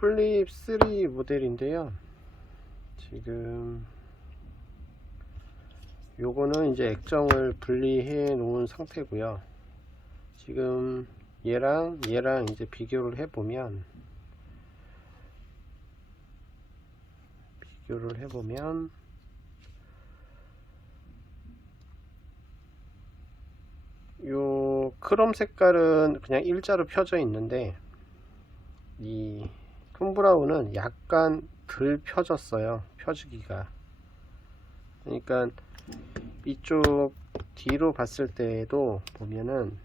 플립 3 모델인데요. 지금 요거는 이제 액정을 분리해 놓은 상태고요. 지금 얘랑 이제 비교를 해보면 요 크롬 색깔은 그냥 일자로 펴져 있는데 이 톤브라운은 약간 덜 펴졌어요. 펴지기가. 그러니까 이쪽 뒤로 봤을 때에도 보면은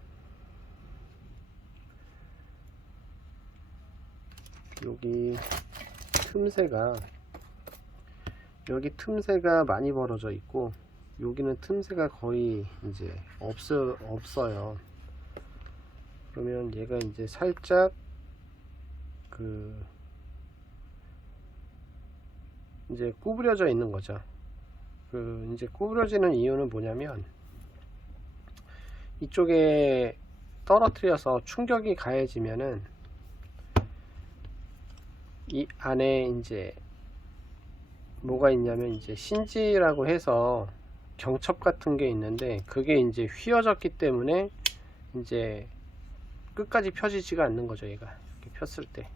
여기 틈새가 많이 벌어져 있고 여기는 틈새가 거의 이제 없어요. 그러면 얘가 이제 살짝 이제 구부려져 있는 거죠. 이제 구부러지는 이유는 뭐냐면 이쪽에 떨어뜨려서 충격이 가해지면은 이 안에 이제 뭐가 있냐면 이제 신지라고 해서 경첩 같은 게 있는데 그게 이제 휘어졌기 때문에 이제 끝까지 펴지지가 않는 거죠. 얘가 이렇게 폈을 때.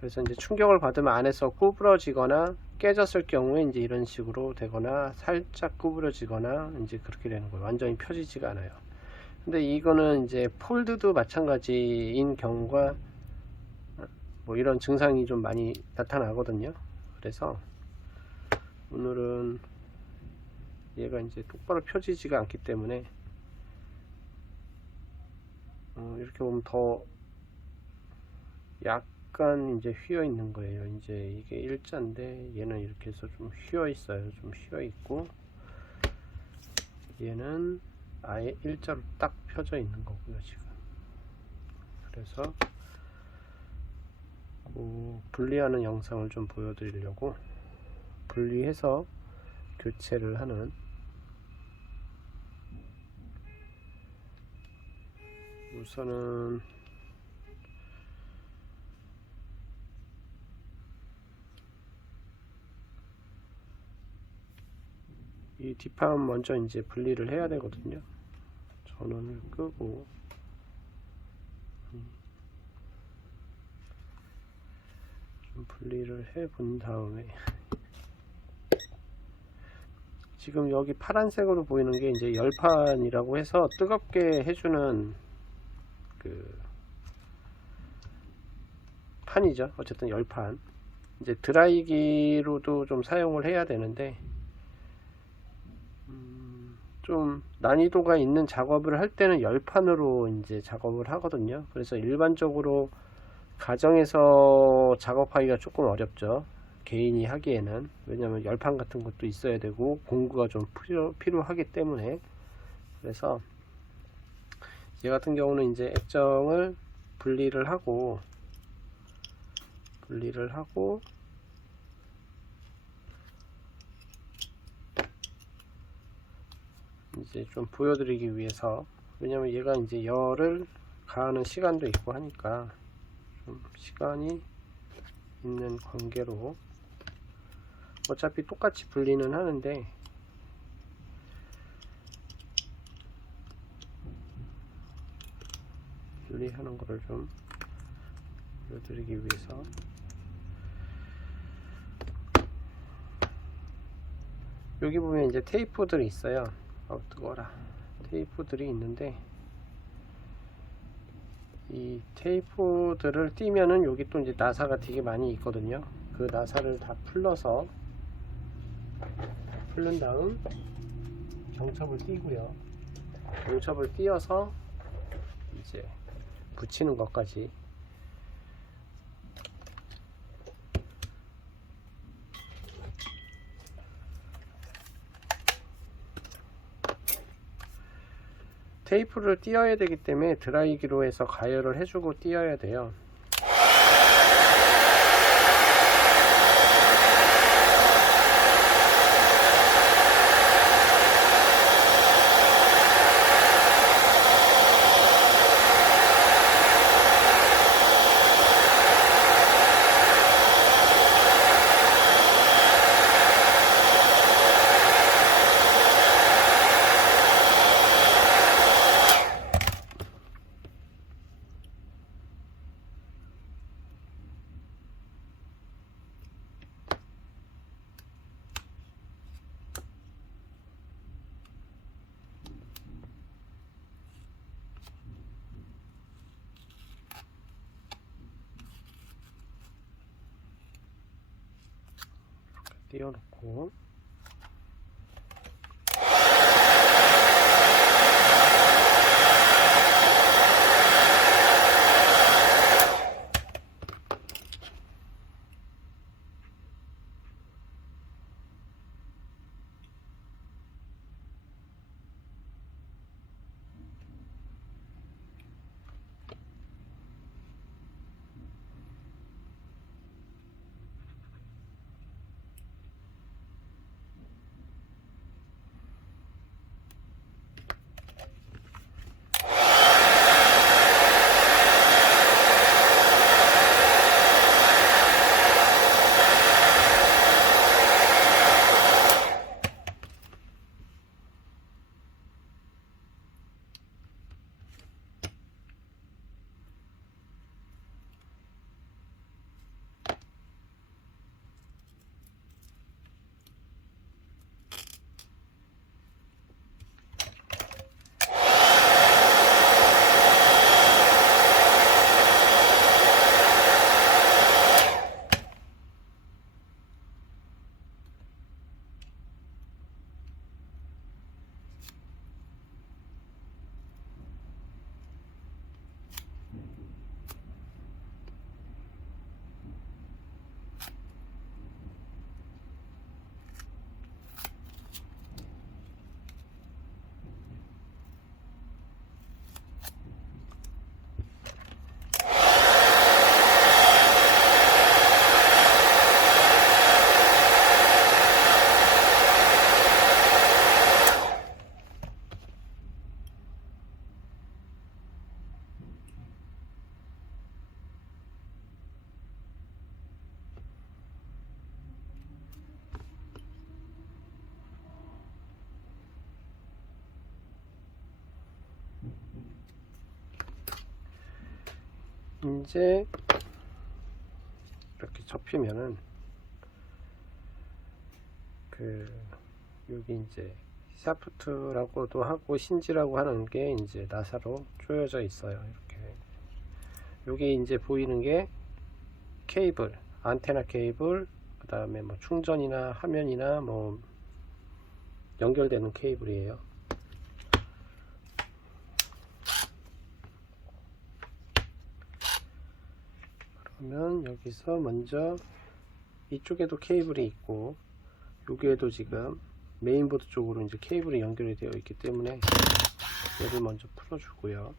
그래서 이제 충격을 받으면 안에서 구부러지거나 깨졌을 경우에 이제 이런 식으로 되거나 살짝 구부러지거나 이제 그렇게 되는 거예요. 완전히 펴지지가 않아요. 근데 이거는 이제 폴드도 마찬가지인 경우가 뭐 이런 증상이 좀 많이 나타나거든요. 그래서 오늘은 얘가 이제 똑바로 펴지지가 않기 때문에 이렇게 보면 더 약간 이제 휘어 있는 거예요. 이제 이게 일자인데 얘는 이렇게 해서 좀 휘어 있어요. 좀 휘어 있고 얘는 아예 일자로 딱 펴져 있는 거고요. 지금 그래서 분리하는 영상을 좀 보여드리려고 분리해서 교체를 하는 우선은 이 뒷판 먼저 이제 분리를 해야 되거든요. 전원을 끄고 좀 분리를 해 본 다음에 지금 여기 파란색으로 보이는 게 이제 열판이라고 해서 뜨겁게 해주는 판이죠. 어쨌든 열판. 이제 드라이기로도 좀 사용을 해야 되는데 좀 난이도가 있는 작업을 할 때는 열판으로 이제 작업을 하거든요. 그래서 일반적으로 가정에서 작업하기가 조금 어렵죠. 개인이 하기에는. 왜냐면 열판 같은 것도 있어야 되고 공구가 좀 필요하기 때문에. 그래서 얘 같은 경우는 이제 액정을 분리를 하고 이제 좀 보여드리기 위해서, 왜냐면 얘가 이제 열을 가하는 시간도 있고 하니까 좀 시간이 있는 관계로 어차피 똑같이 분리는 하는데 분리하는 거를 좀 보여드리기 위해서 여기 보면 이제 테이프들이 있어요. 뜨거워라. 테이프들이 있는데 이 테이프들을 띄면은 여기 또 이제 나사가 되게 많이 있거든요. 그 나사를 다 풀른 다음 경첩을 띄고요. 경첩을 띄어서 이제 붙이는 것까지. 테이프를 띄어야 되기 때문에 드라이기로 해서 가열을 해주고 띄어야 돼요. 띄워놓고, 이제 이렇게 접히면은 여기 이제 샤프트라고도 하고 신지라고 하는 게 이제 나사로 조여져 있어요. 이렇게 여기 이제 보이는 게 케이블, 안테나 케이블, 그 다음에 뭐 충전이나 화면이나 뭐 연결되는 케이블이에요. 그러면 여기서 먼저 이쪽에도 케이블이 있고 여기에도 지금 메인보드 쪽으로 이제 케이블이 연결이 되어 있기 때문에 얘를 먼저 풀어주고요.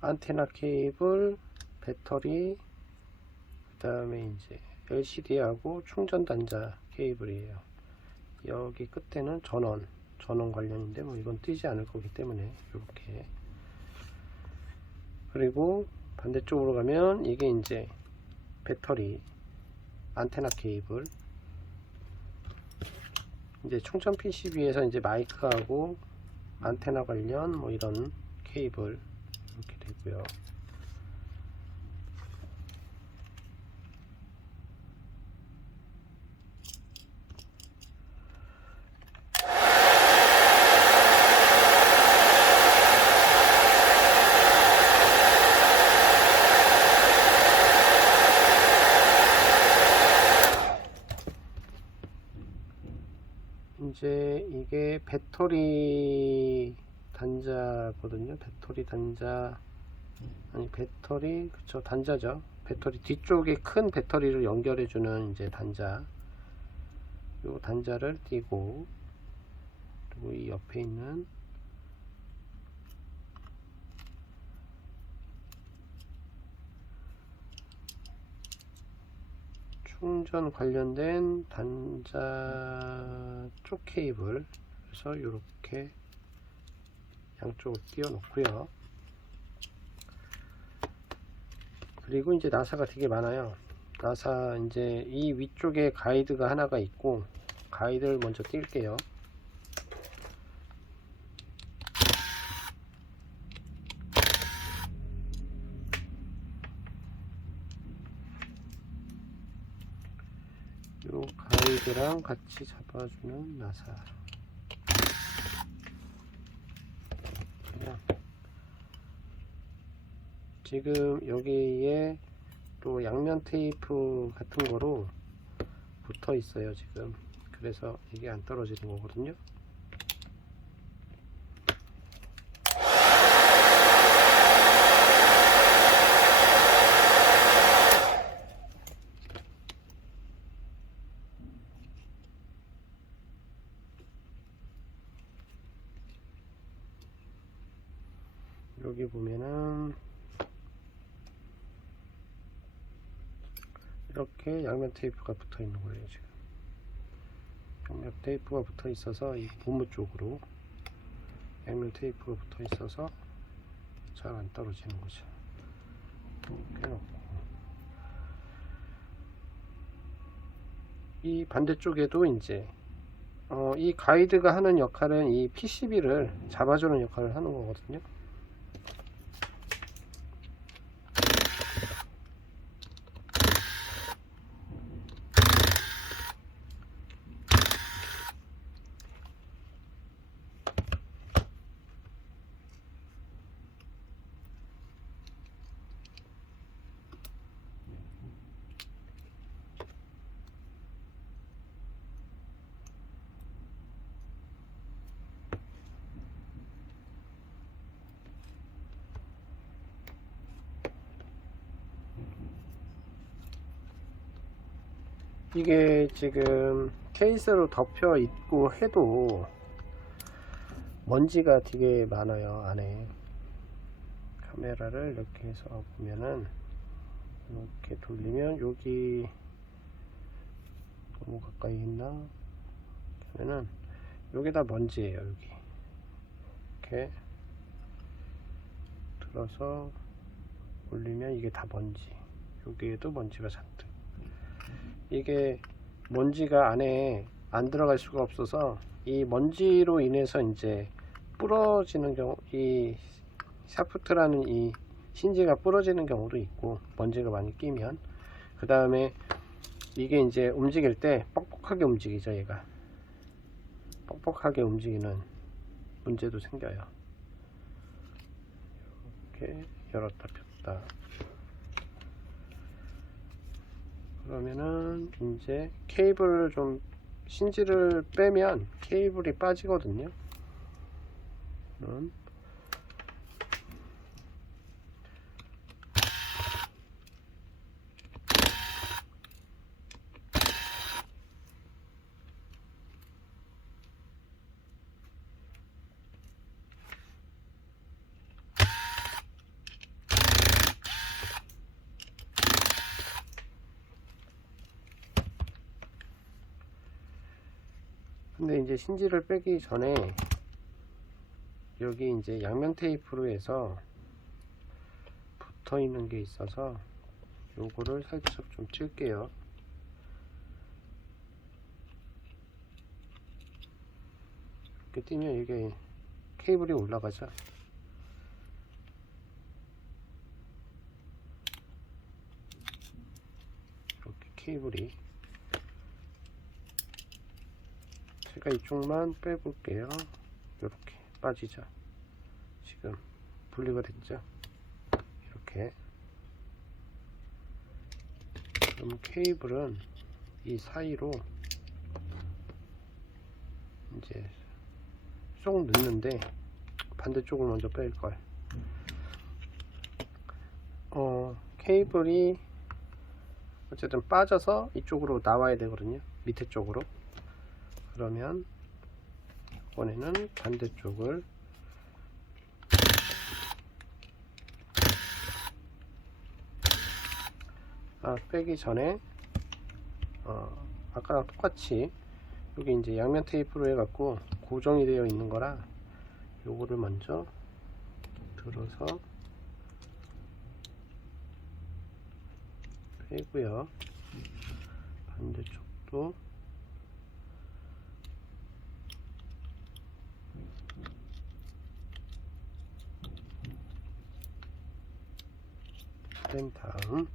안테나 케이블, 배터리, 그 다음에 이제 LCD하고 충전 단자 케이블이에요. 여기 끝에는 전원 관련인데 뭐 이건 뜨지 않을 거기 때문에 이렇게. 그리고 반대쪽으로 가면 이게 이제 배터리, 안테나 케이블, 이제 충전 PCB에서 이제 마이크하고 안테나 관련 뭐 이런 케이블 이렇게 되고요. 이제 이게 배터리 단자거든요. 배터리 단자, 아니 배터리, 그쵸, 단자죠. 배터리 뒤쪽에 큰 배터리를 연결해주는 이제 단자, 요 단자를 띄고, 그리고 이 옆에 있는 충전 관련된 단자 쪽 케이블, 그래서 이렇게 양쪽을 띄워 놓고요. 그리고 이제 나사가 되게 많아요. 나사 이제 이 위쪽에 가이드가 하나가 있고, 가이드를 먼저 띄울게요. 요 가이드랑 같이 잡아주는 나사. 지금 여기에 또 양면 테이프 같은 거로 붙어 있어요 지금. 그래서 이게 안 떨어지는 거거든요. 여기 보면은 이렇게 양면 테이프가 붙어 있는 거예요. 지금 양면 테이프가 붙어 있어서 이 고무 쪽으로 양면 테이프가 붙어 있어서 잘 안 떨어지는 거죠. 이렇게 놓고, 이 반대쪽에도 이제 이 가이드가 하는 역할은 이 PCB를 잡아주는 역할을 하는 거거든요. 이게 지금 케이스로 덮여 있고 해도 먼지가 되게 많아요. 안에 카메라를 이렇게 해서 보면은, 이렇게 돌리면 여기 너무 가까이 있나 하면은 여기 다 먼지예요. 여기 이렇게 들어서 올리면 이게 다 먼지. 여기에도 먼지가 잔뜩. 이게 먼지가 안에 안 들어갈 수가 없어서 이 먼지로 인해서 이제 부러지는 경우, 이 샤프트라는 이 힌지가 부러지는 경우도 있고, 먼지가 많이 끼면. 그 다음에 이게 이제 움직일 때 뻑뻑하게 움직이죠. 얘가 뻑뻑하게 움직이는 문제도 생겨요. 이렇게 열었다 폈다. 그러면은 이제 케이블을 좀, 힌지를 빼면 케이블이 빠지거든요. 근데 이제 힌지를 빼기 전에 여기 이제 양면 테이프로 해서 붙어 있는 게 있어서 요거를 살짝 좀 찔게요. 이렇게 띄면 이게 케이블이 올라가죠. 이렇게 케이블이, 제가 이쪽만 빼볼게요. 이렇게 빠지죠. 지금 분리가 됐죠. 이렇게. 그럼 케이블은 이 사이로 이제 쏙 넣는데, 반대쪽을 먼저 뺄걸. 케이블이 어쨌든 빠져서 이쪽으로 나와야 되거든요. 밑에 쪽으로. 그러면 이번에는 반대쪽을 빼기 전에 아까랑 똑같이 여기 이제 양면 테이프로 해갖고 고정이 되어 있는 거라 요거를 먼저 들어서 빼고요. 반대쪽도 뺀 다음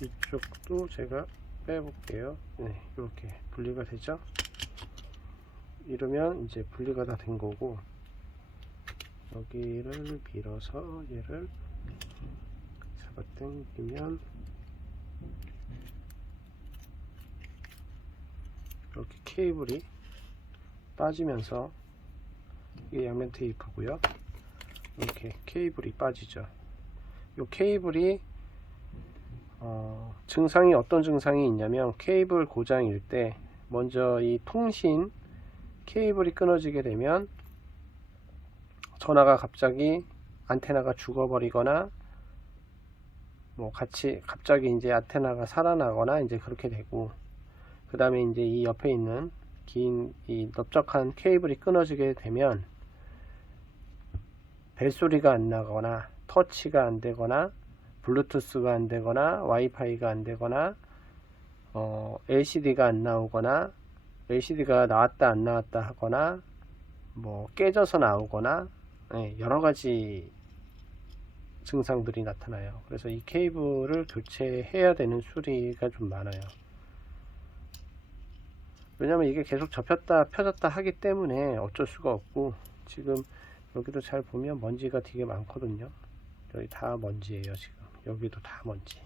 이쪽도 제가 빼볼게요. 네, 이렇게 분리가 되죠. 이러면 이제 분리가 다 된 거고, 여기를 밀어서 얘를 잡아 당기면 이렇게 케이블이 빠지면서, 이게 양면 테이프고요. 이렇게 케이블이 빠지죠. 이 케이블이 증상이 어떤 증상이 있냐면, 케이블 고장일 때 먼저 이 통신 케이블이 끊어지게 되면 전화가 갑자기 안테나가 죽어버리거나 뭐 갑자기 이제 안테나가 살아나거나 이제 그렇게 되고, 그 다음에 이제 이 옆에 있는 긴 이 넓적한 케이블이 끊어지게 되면 벨소리가 안 나거나 터치가 안 되거나 블루투스가 안 되거나 와이파이가 안 되거나 LCD가 안 나오거나 LCD가 나왔다 안 나왔다 하거나 뭐 깨져서 나오거나, 여러 가지 증상들이 나타나요. 그래서 이 케이블을 교체해야 되는 수리가 좀 많아요. 왜냐면 이게 계속 접혔다 펴졌다 하기 때문에 어쩔 수가 없고, 지금 여기도 잘 보면 먼지가 되게 많거든요. 여기 다 먼지예요. 지금 여기도 다 먼지.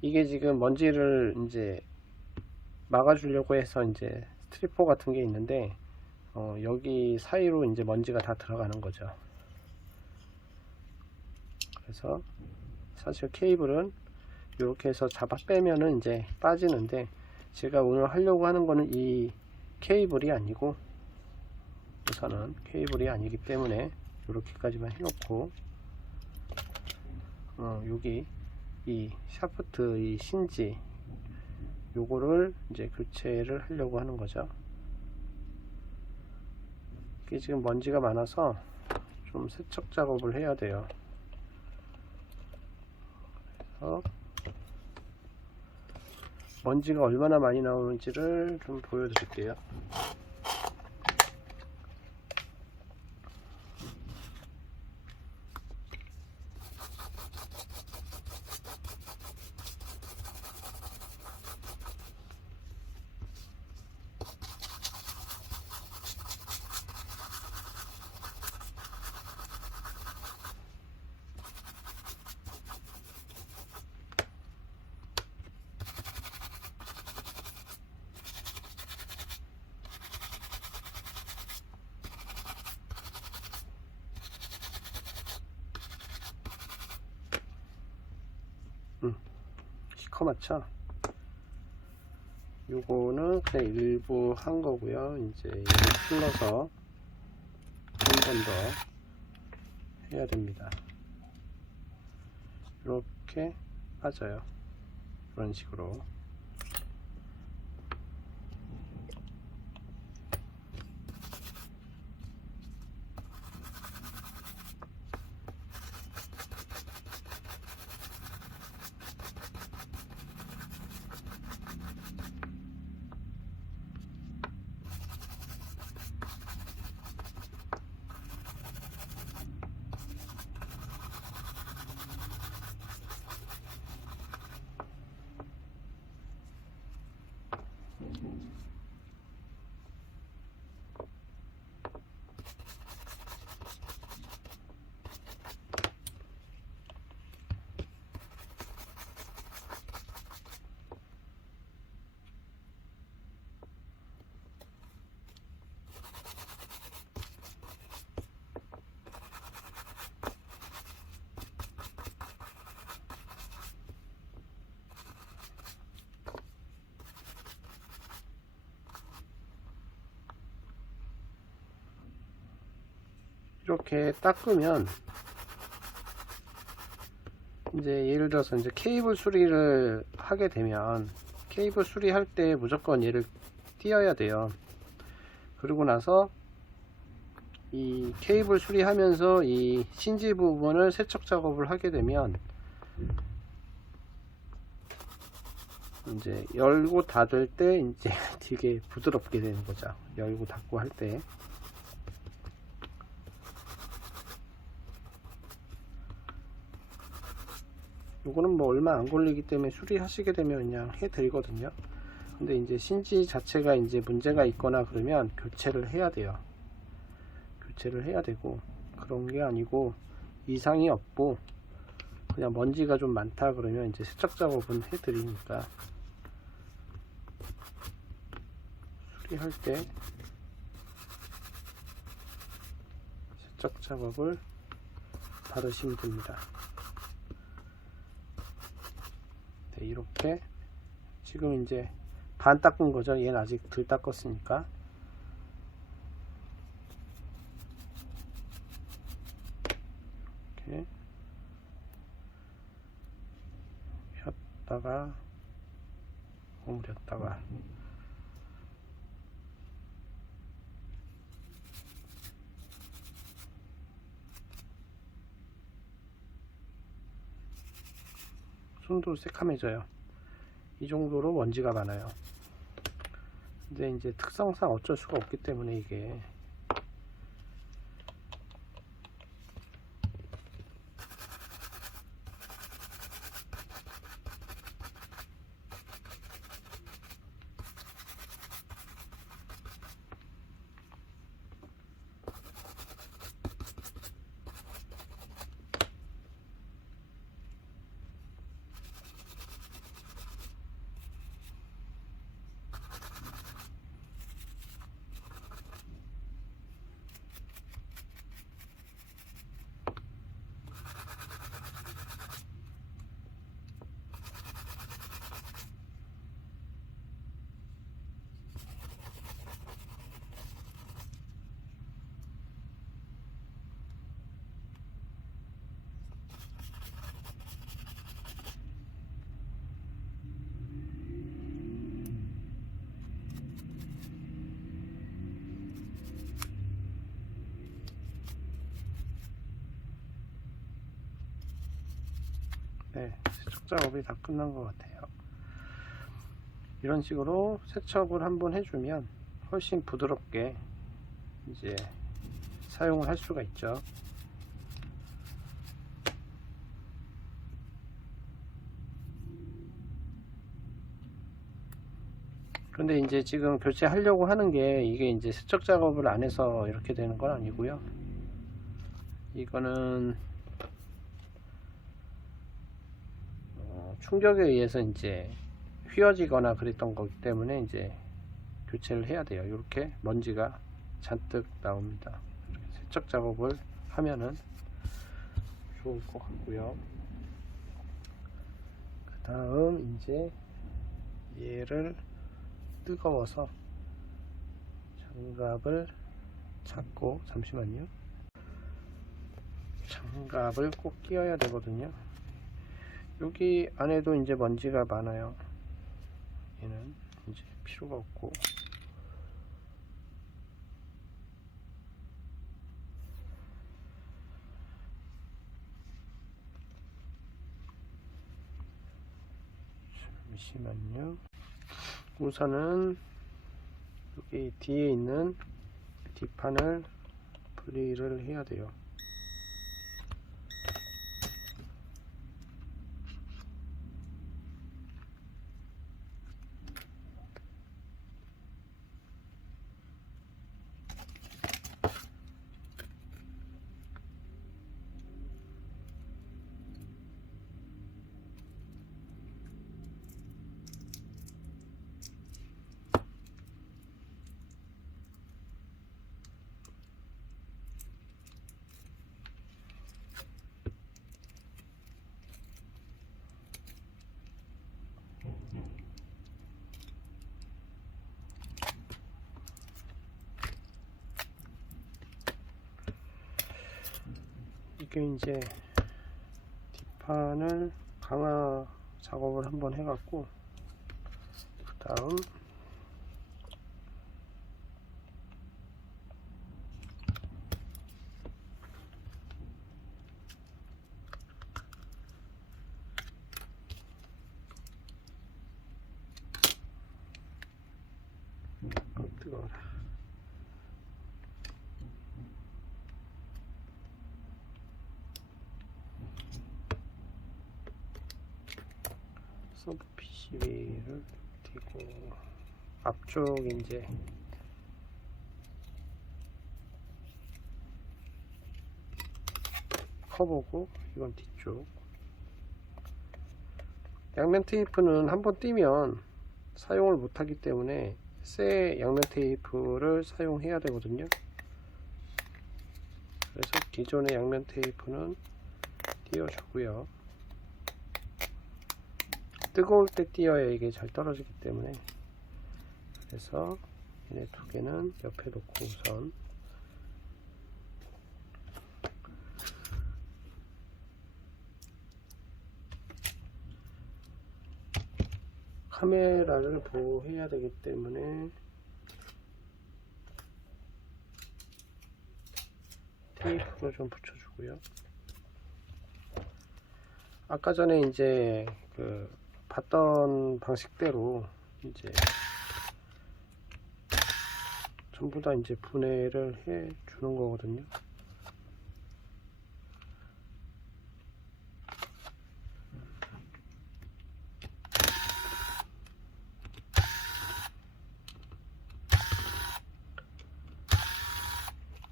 이게 지금 먼지를 이제 막아주려고 해서 이제 스트리퍼 같은 게 있는데, 여기 사이로 이제 먼지가 다 들어가는 거죠. 그래서 사실 케이블은 이렇게 해서 잡아 빼면은 이제 빠지는데, 제가 오늘 하려고 하는 거는 이 케이블이 아니고, 우선은 케이블이 아니기 때문에 이렇게까지만 해놓고, 여기 이 샤프트 이 신지 요거를 이제 교체를 하려고 하는 거죠. 이게 지금 먼지가 많아서 좀 세척 작업을 해야 돼요. 그래서 먼지가 얼마나 많이 나오는지를 좀 보여드릴게요. 시커멓죠? 요거는 그냥 일부 한 거고요. 이제 이걸 풀러서 한 번 더 해야 됩니다. 이렇게 빠져요. 이런 식으로. 이렇게 닦으면 이제 예를 들어서 이제 케이블 수리를 하게 되면 케이블 수리할 때 무조건 얘를 띄어야 돼요. 그리고 나서 이 케이블 수리하면서 이 신지 부분을 세척 작업을 하게 되면 이제 열고 닫을 때 이제 되게 부드럽게 되는 거죠. 열고 닫고 할 때. 요거는 뭐 얼마 안 걸리기 때문에 수리하시게 되면 그냥 해 드리거든요. 근데 이제 신지 자체가 이제 문제가 있거나 그러면 교체를 해야 돼요. 교체를 해야 되고, 그런 게 아니고 이상이 없고 그냥 먼지가 좀 많다 그러면 이제 세척 작업은 해 드리니까 수리할 때 세척 작업을 받으시면 됩니다. 네, 이렇게 지금 이제 반 닦은 거죠. 얘는 아직 덜 닦았으니까. 이렇게 폈다가 오므렸다가 손도 새카매져요. 이 정도로 먼지가 많아요. 근데 이제 특성상 어쩔 수가 없기 때문에 이게 네, 세척 작업이 다 끝난 것 같아요. 이런 식으로 세척을 한번 해주면 훨씬 부드럽게 이제 사용을 할 수가 있죠. 그런데 이제 지금 교체하려고 하는 게 이게 이제 세척 작업을 안 해서 이렇게 되는 건 아니고요. 이거는 충격에 의해서 이제 휘어지거나 그랬던 거기 때문에 이제 교체를 해야 돼요. 이렇게 먼지가 잔뜩 나옵니다. 이렇게 세척 작업을 하면은 좋을 것 같고요. 그 다음 이제 얘를 뜨거워서 장갑을 잡고, 잠시만요. 장갑을 꼭 끼워야 되거든요. 여기 안에도 이제 먼지가 많아요. 얘는 이제 필요가 없고, 잠시만요. 우선은 여기 뒤에 있는 뒷판을 분리를 해야 돼요. 이렇게 이제 뒷판을 강화 작업을 한번 해갖고 그 다음 뜨거워라. 서브 PCB를 띄고 앞쪽 이제 커버고 이건 뒤쪽. 양면 테이프는 한번 띄면 사용을 못하기 때문에 새 양면 테이프를 사용해야 되거든요. 그래서 기존의 양면 테이프는 띄워주고요. 뜨거울 때 띄어야 이게 잘 떨어지기 때문에, 그래서 얘네 두 개는 옆에 놓고 우선 카메라를 보호해야 되기 때문에 테이프를 좀 붙여주고요. 아까 전에 이제 그 봤던 방식대로 이제 전부 다 이제 분해를 해 주는 거거든요.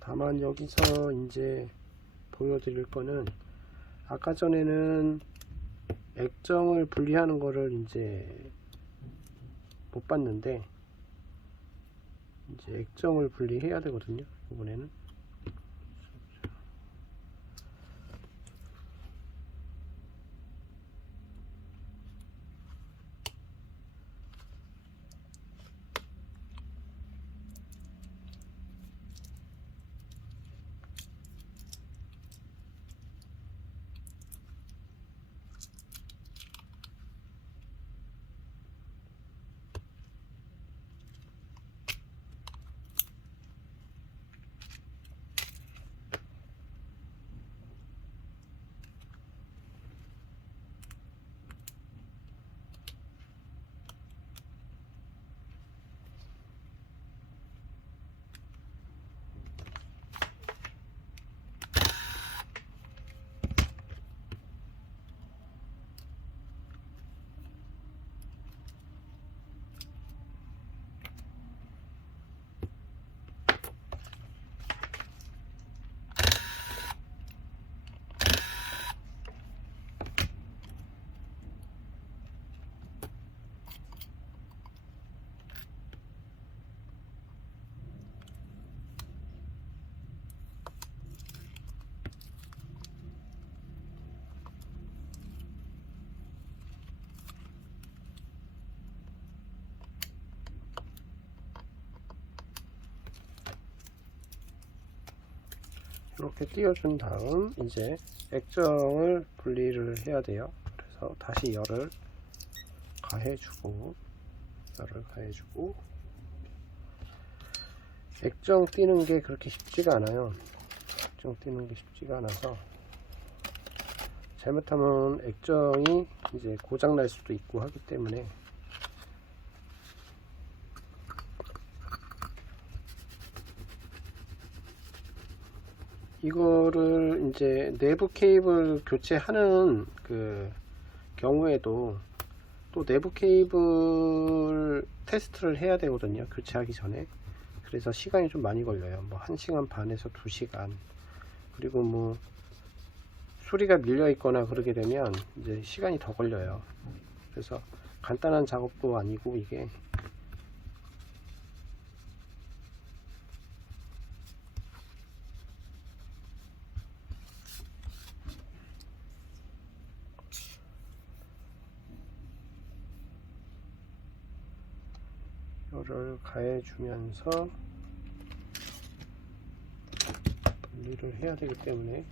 다만 여기서 이제 보여드릴 거는, 아까 전에는 액정을 분리하는 거를 이제 못 봤는데, 이제 액정을 분리해야 되거든요. 이번에는 이렇게 띄워준 다음 이제 액정을 분리를 해야 돼요. 그래서 다시 열을 가해주고 액정 띄는 게 그렇게 쉽지가 않아요. 액정 띄는 게 쉽지가 않아서 잘못하면 액정이 이제 고장 날 수도 있고 하기 때문에, 이거를 이제 내부 케이블 교체하는 그 경우에도 또 내부 케이블 테스트를 해야 되거든요. 교체하기 전에. 그래서 시간이 좀 많이 걸려요. 뭐 1시간 반에서 2시간. 그리고 뭐 수리가 밀려 있거나 그러게 되면 이제 시간이 더 걸려요. 그래서 간단한 작업도 아니고 이게 열을 가해주면서 분리를 해야 되기 때문에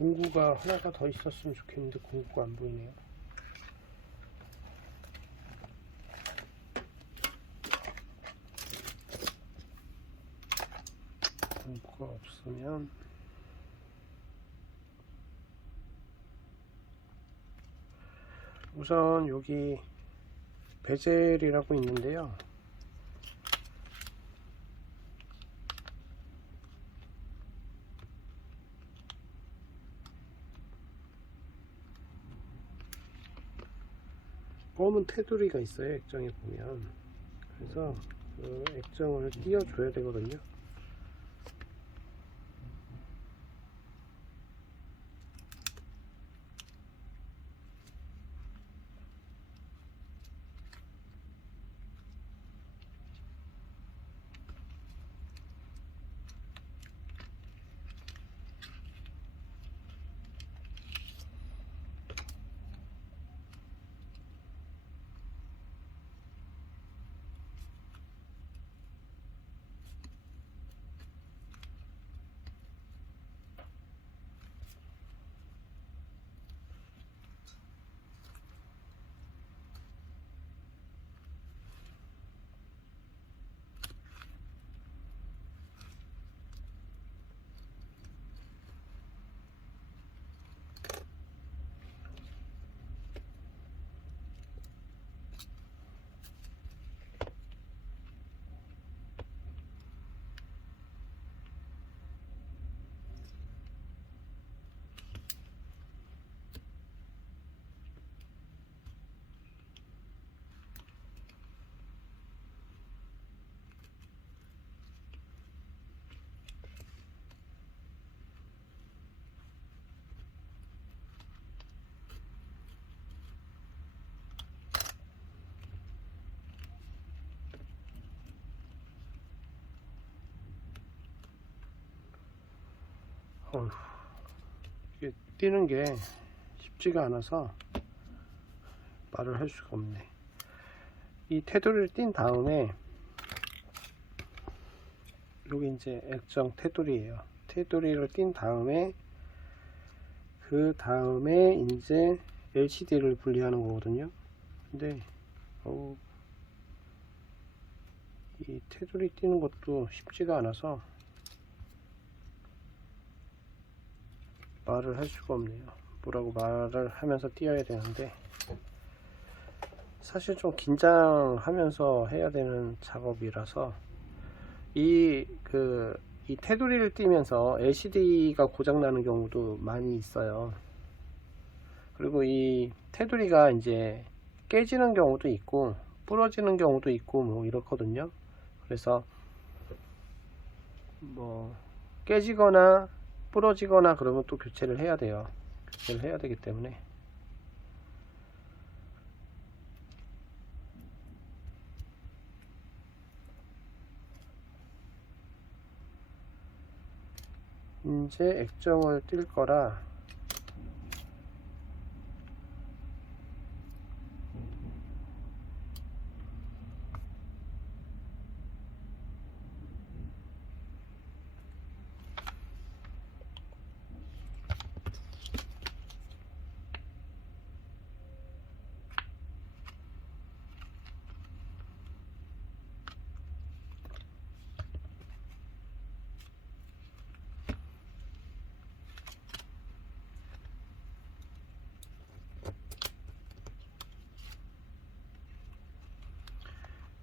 공구가 하나가 더 있었으면 좋겠는데 공구가 안 보이네요. 공구가 없으면 우선 여기 베젤이라고 있는데요. 검은 테두리가 있어요, 액정에 보면. 그래서 그 액정을 띄워줘야 되거든요. 어휴, 이게 띄는 게 쉽지가 않아서 말을 할 수가 없네. 이 테두리를 띈 다음에 여기 이제 액정 테두리예요. 테두리를 띈 다음에 그 다음에 이제 LCD를 분리하는 거거든요. 근데 이 테두리 띄는 것도 쉽지가 않아서 말을 할 수가 없네요. 뭐라고 말을 하면서 띄어야 되는데 사실 좀 긴장하면서 해야 되는 작업이라서 이 테두리를 띄면서 LCD가 고장나는 경우도 많이 있어요. 그리고 이 테두리가 이제 깨지는 경우도 있고 부러지는 경우도 있고 뭐 이렇거든요. 그래서 뭐 깨지거나 부러지거나 그러면 또 교체를 해야 돼요. 교체를 해야 되기 때문에 이제 액정을 띌 거라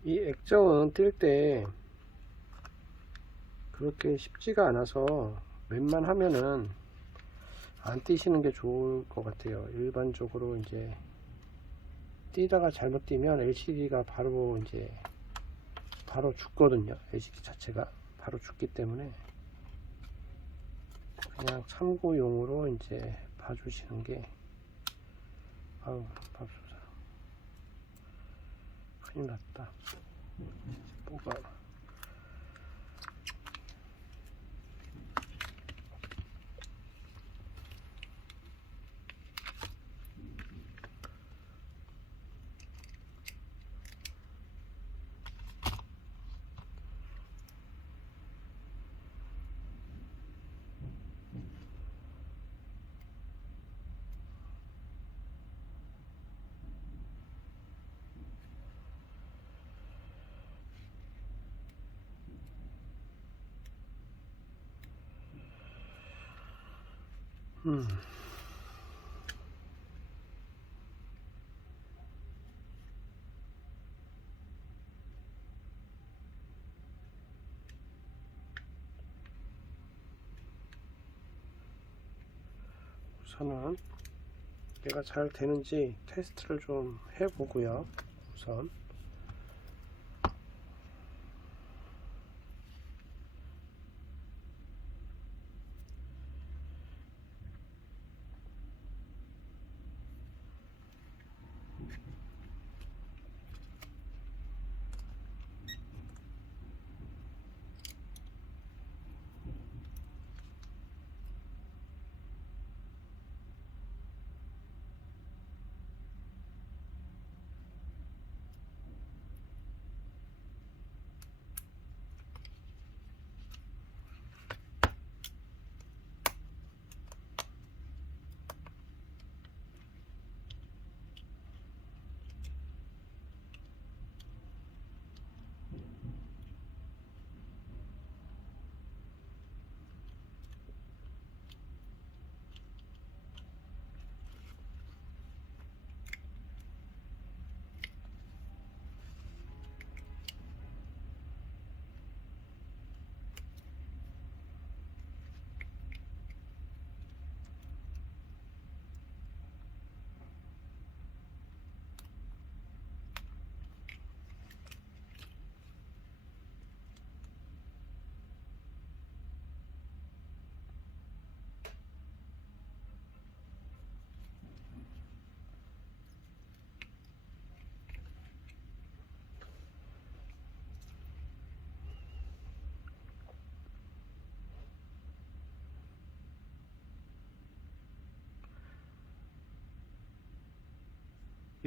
이 액정은 뜰 때 그렇게 쉽지가 않아서 웬만하면은 안 띄시는 게 좋을 것 같아요. 일반적으로 이제 띄다가 잘못 띄면 LCD가 바로 죽거든요. LCD 자체가 바로 죽기 때문에 그냥 참고용으로 이제 봐주시는 게 아우 밥솥아 큰일 났다. 뭐가 음. 우선은 얘가 잘 되는지 테스트를 좀 해보고요. 우선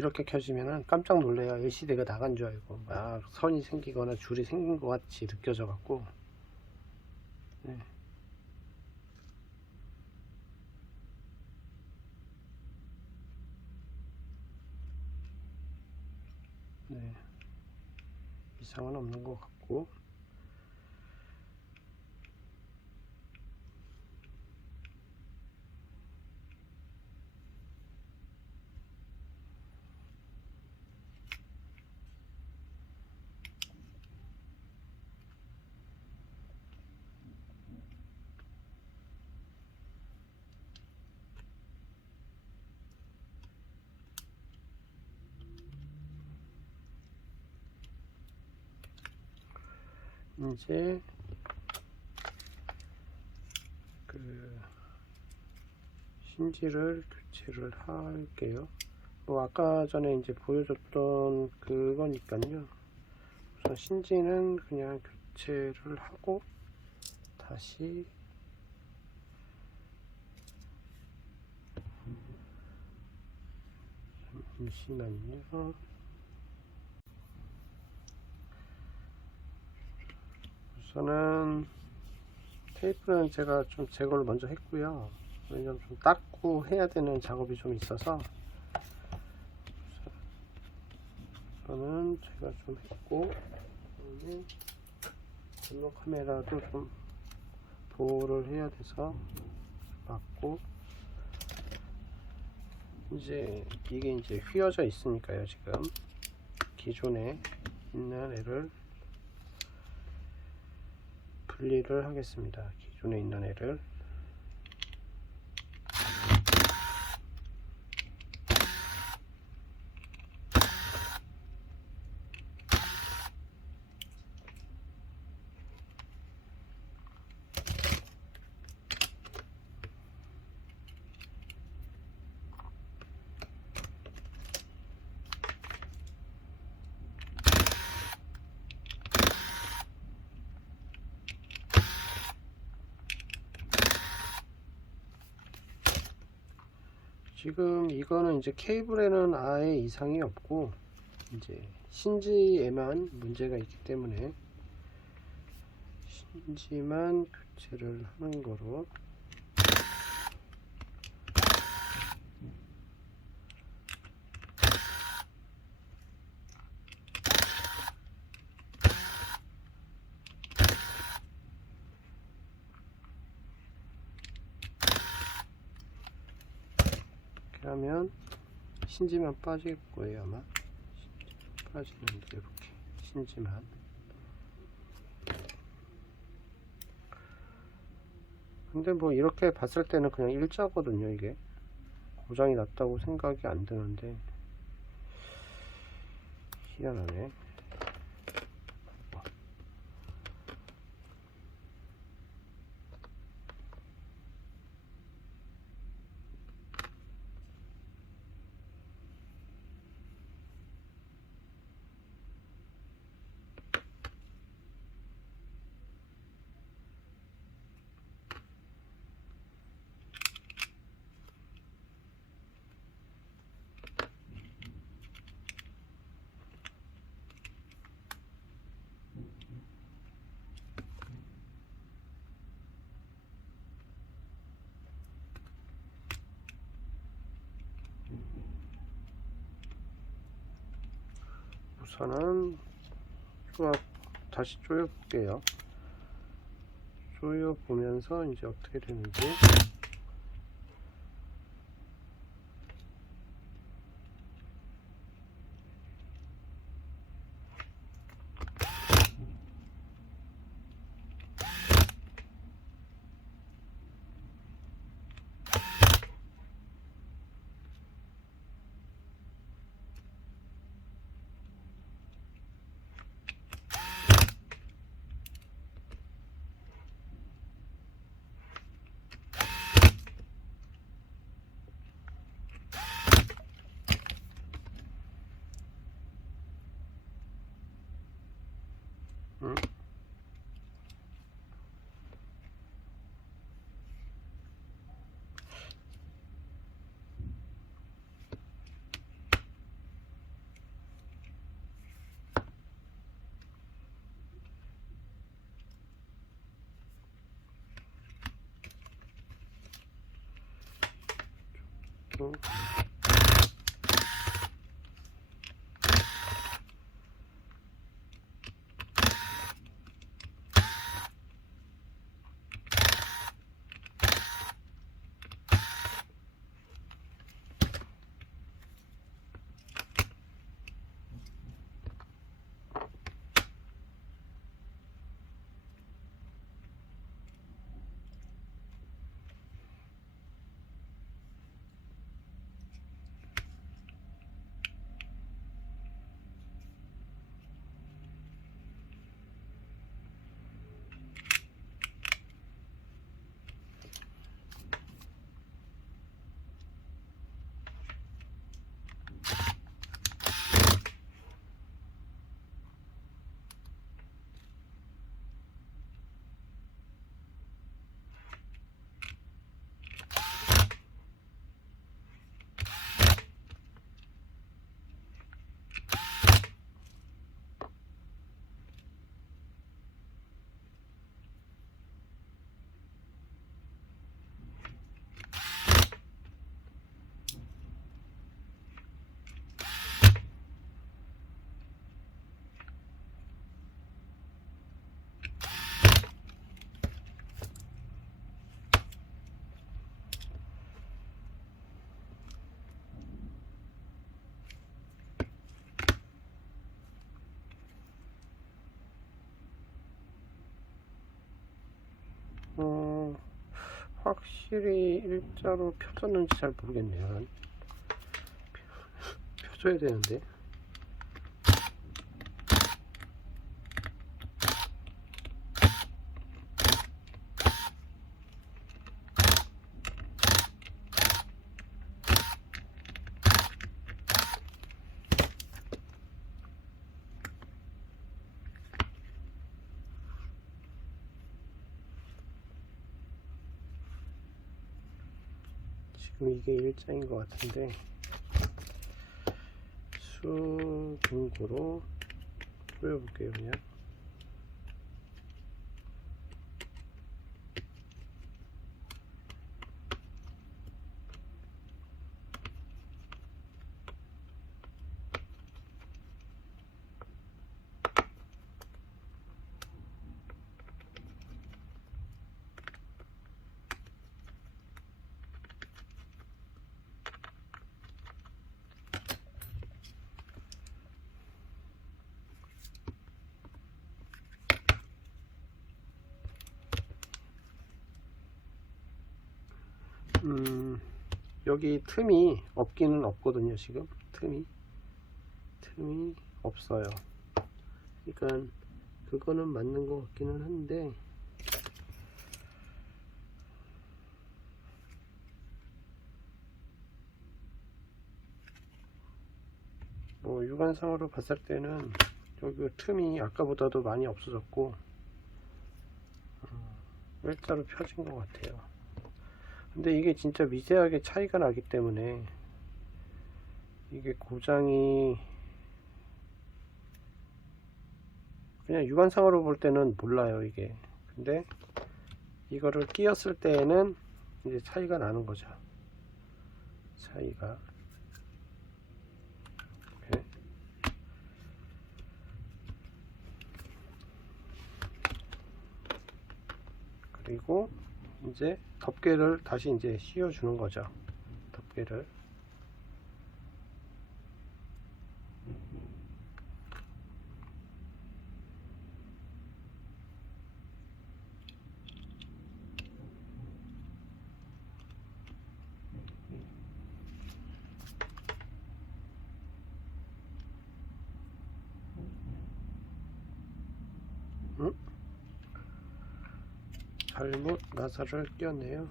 이렇게 켜지면은 깜짝 놀래요. LCD가 나간 줄 알고 막 선이 생기거나 줄이 생긴 것 같이 느껴져 갖고. 네. 네. 이상은 없는 것 같고. 이제 그 힌지를 교체를 할게요. 뭐 아까 전에 이제 보여줬던 그거니까요. 우선 힌지는 그냥 교체를 하고 다시 잠시만요. 우선은 테이프는 제가 좀 제거를 먼저 했고요. 왜냐면 좀 닦고 해야 되는 작업이 좀 있어서 우선은 제가 좀 했고, 그다음에 전로 카메라도 좀 보호를 해야 돼서 맞고, 이제 이게 이제 휘어져 있으니까요. 지금 기존에 있는 애를 분리를 하겠습니다. 기존에 있는 애를 지금 이거는 이제 케이블에는 아예 이상이 없고 이제 힌지에만 문제가 있기 때문에 힌지만 교체를 하는 거로 하면 신지만 빠질 거예요. 아마 빠지는데 이렇게 신지만. 근데 뭐 이렇게 봤을 때는 그냥 일자거든요. 이게 고장이 났다고 생각이 안 드는데 희한하네. 우선은 다시 조여 볼게요. 조여 보면서 이제 어떻게 되는지. 응? 또 확실히 일자로 펴졌는지 잘 모르겠네요. 펴줘야 되는데. 지금 이게 일자인 것 같은데 수분고로 조여볼게요. 그냥 여기 틈이 없기는 없거든요. 지금 틈이 없어요. 그러니까 그거는 맞는 것 같기는 한데, 뭐 육안상으로 봤을 때는 여기 틈이 아까보다도 많이 없어졌고 일자로 펴진 것 같아요. 근데 이게 진짜 미세하게 차이가 나기 때문에 이게 고장이 그냥 육안상으로 볼 때는 몰라요 이게. 근데 이거를 끼웠을 때에는 이제 차이가 나는 거죠. 차이가 이렇게. 그리고 이제 덮개를 다시 이제 씌워 주는 거죠. 덮개를. 잘못 나사를 끼웠네요.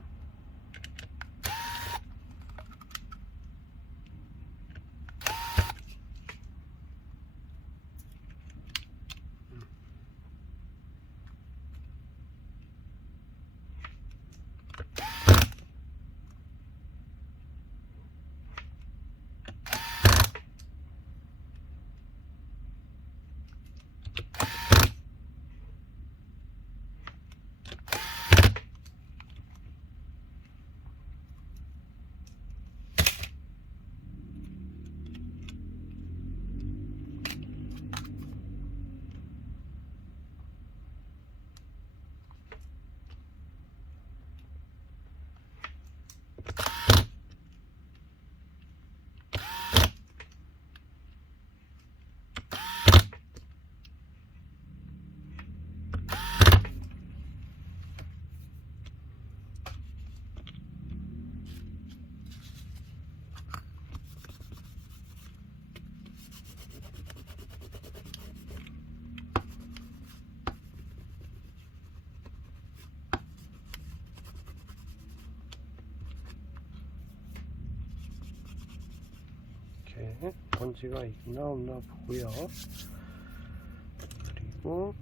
이렇게 먼지가 있나 없나 보고요. 그리고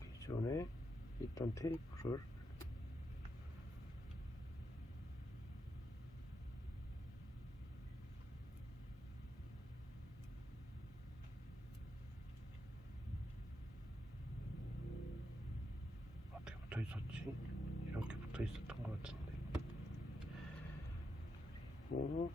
기존에 있던 테이프를 어떻게 붙어 있었지? 이렇게 붙어 있었던 것 같은데. 그리고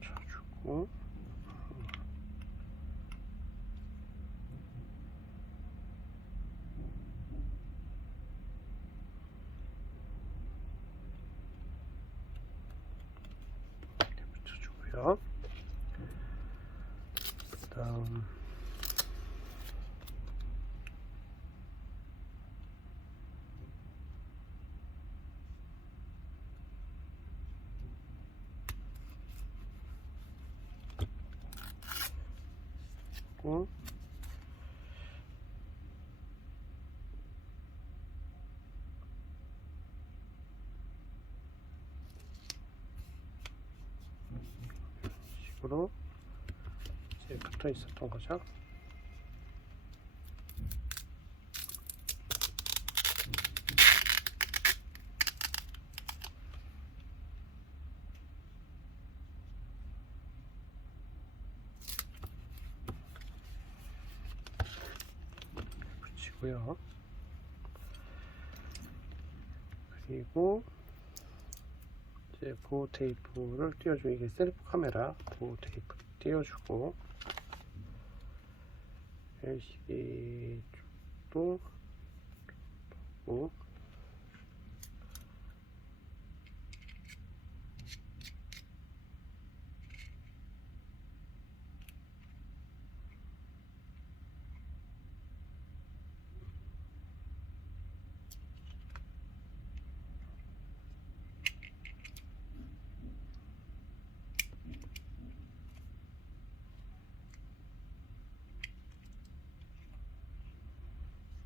쳐주고 붙여주고요. 그 다음 고 식으로 이제 붙어 있었던 거죠. 고요. 그리고 이제 보호 테이프를 띄워주고, 이게 셀프 카메라 보호 테이프 띄워주고, LCD 쪽도 보고,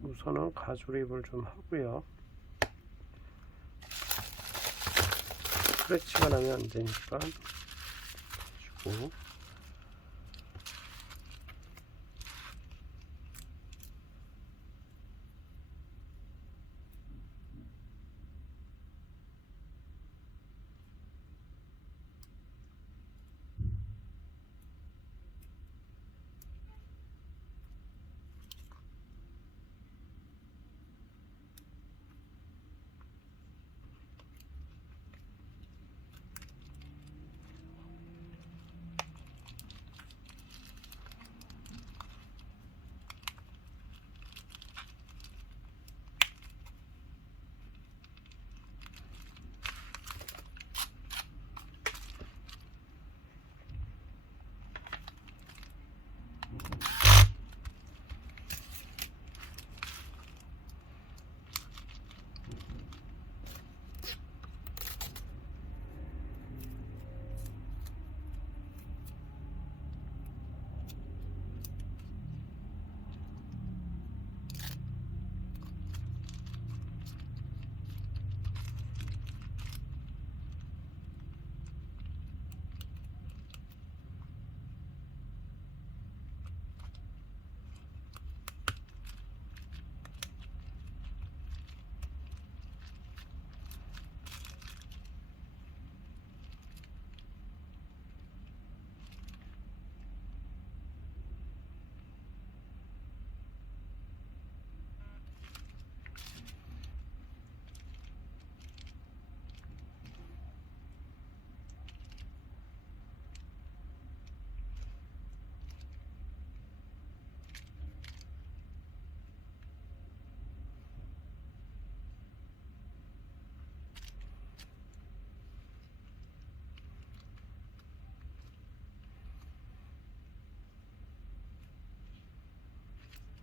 우선은 가조립을 좀 하고요. 스크래치가 나면 안 되니까 주고,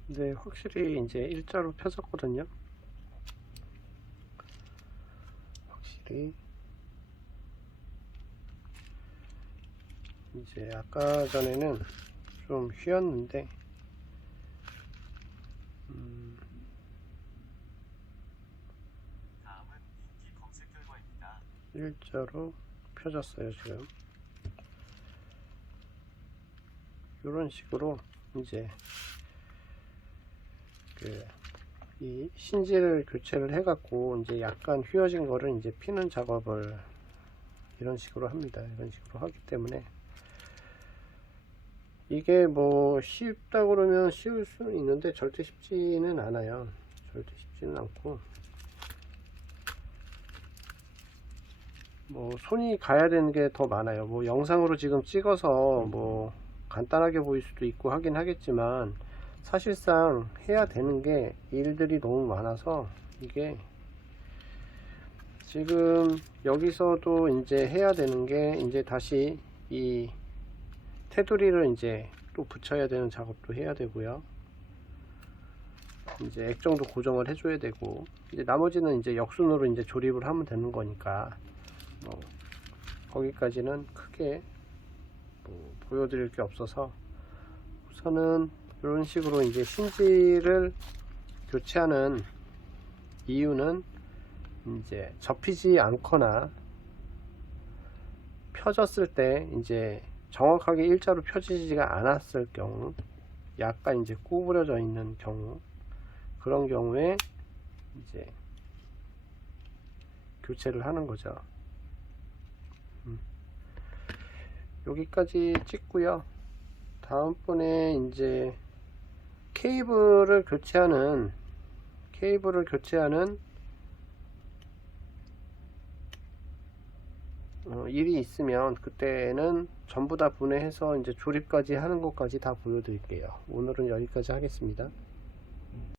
근데 확실히 이제 일자로 펴졌거든요. 확실히 이제 아까 전에는 좀 휘었는데 다음은 인기 검색 결과입니다. 일자로 펴졌어요. 지금 이런 식으로 이제 이 신지를 교체를 해 갖고 이제 약간 휘어진 거를 이제 피는 작업을 이런 식으로 합니다. 이런 식으로 하기 때문에 이게 뭐 쉽다 그러면 쉬울 수는 있는데 절대 쉽지는 않아요. 절대 쉽지는 않고, 뭐 손이 가야 되는 게 더 많아요. 뭐 영상으로 지금 찍어서 뭐 간단하게 보일 수도 있고 하긴 하겠지만, 사실상 해야 되는 게 일들이 너무 많아서 이게 지금 여기서도 이제 해야 되는 게 이제 다시 이 테두리를 이제 또 붙여야 되는 작업도 해야 되고요. 이제 액정도 고정을 해줘야 되고, 이제 나머지는 이제 역순으로 이제 조립을 하면 되는 거니까 뭐 거기까지는 크게 뭐 보여드릴 게 없어서, 우선은 이런 식으로 이제 신지를 교체하는 이유는 이제 접히지 않거나 펴졌을 때 이제 정확하게 일자로 펴지지가 않았을 경우, 약간 이제 구부려져 있는 경우, 그런 경우에 이제 교체를 하는 거죠. 여기까지 찍고요. 다음번에 이제 케이블을 교체하는 케이블을 교체하는 일이 있으면 그때는 전부 다 분해해서 이제 조립까지 하는 것까지 다 보여드릴게요. 오늘은 여기까지 하겠습니다.